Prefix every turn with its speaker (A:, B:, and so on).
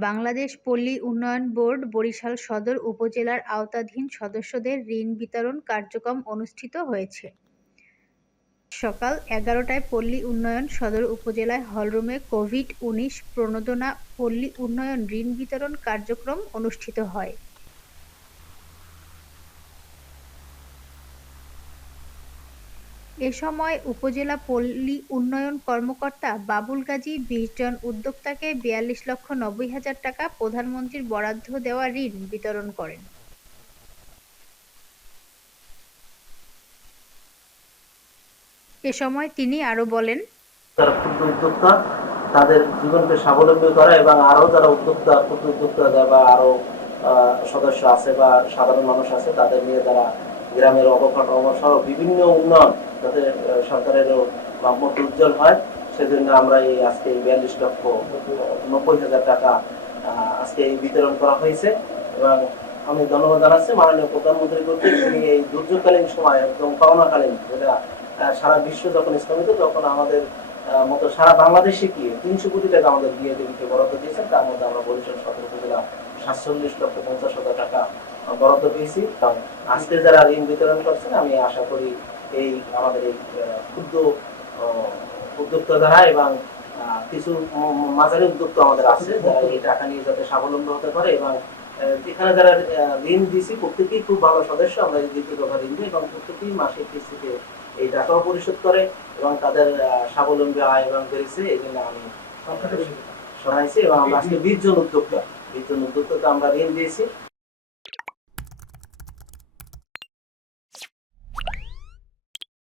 A: বাংলাদেশ পল্লী উন্নয়ন বোর্ড বরিশাল সদর উপজেলার আওতাধীন সদস্যদের ঋণ বিতরণ কার্যক্রম অনুষ্ঠিত হয়েছে। সকাল এগারোটায় পল্লী উন্নয়ন সদর উপজেলায় হলরুমে কোভিড-উনিশ প্রণোদনা পল্লী উন্নয়ন ঋণ বিতরণ কার্যক্রম অনুষ্ঠিত হয়। এ সময় উপজেলা পল্লী উন্নয়ন কর্মকর্তা বাবুল গাজী বিশ জন উদ্যোক্তাকে বিয়াল্লিশ লক্ষ নব্বই হাজার টাকা প্রধানমন্ত্রীর বরাদ্দ দেওয়া ঋণ বিতরণ করেন। এ সময় তিনি আরও বলেন,
B: যারা ক্ষুদ্র উদ্যোক্তা তাদের জীবনকে স্বাবলম্বী করা এবং আরও যারা উদ্যোক্তা ক্ষুদ্র উদ্যোক্তা বা আরও সদস্য আছে বা সাধারণ মানুষ আছে তাদের নিয়ে তারা গ্রামের অবকাঠামো সহ বিভিন্ন উন্নয়ন যাতে সরকারেরও ভাবমূর্তি উজ্জ্বল হয়, সেজন্য আমরা এই আজকে এই বিয়াল্লিশ লক্ষ, নব্বই হাজার টাকা আজকে এই বিতরণ করা হয়েছে। এবং আমি ধন্যবাদ জানাচ্ছি মাননীয় প্রধানমন্ত্রী কর্তৃক তিনি এই দুর্যোগকালীন সময় একদম করোনাকালীন যেটা সারা বিশ্ব যখন স্থগিত, তখন আমাদের মতো সারা বাংলাদেশে কি তিনশো কোটি টাকা আমাদের বিএডিবিকে বরাদ্দ দিয়েছেন তার মধ্যে আমরা বরিশাল সদর উপজেলা সাতচল্লিশ লক্ষ পঞ্চাশ হাজার টাকা বরাদ্দ পেয়েছি। আজকে যারা ঋণ বিতরণ করছেন, আমি আশা করি এই আমাদের এই ক্ষুদ্র উদ্যোক্তা যারা এবং কিছু মাঝারি উদ্যোক্তা আমাদের আছে যারা এই টাকা নিয়ে যাতে স্বাবলম্বী হতে পারে এবং যেখানে যারা ঋণ দিয়েছি প্রত্যেকেই খুব ভালো সদস্য আমরা এই দ্বিতীয় কথা ঋণ দিই এবং প্রত্যেকেই মাসিক কিস্তিতে এই টাকাও পরিশোধ করে এবং তাদের স্বাবলম্বী আয় এবং বেড়েছে এই জন্য আমি শোনাইছি এবং আমরা আজকে বিশ জন উদ্যোক্তা বিশ জন উদ্যোক্তাকে আমরা ঋণ দিয়েছি।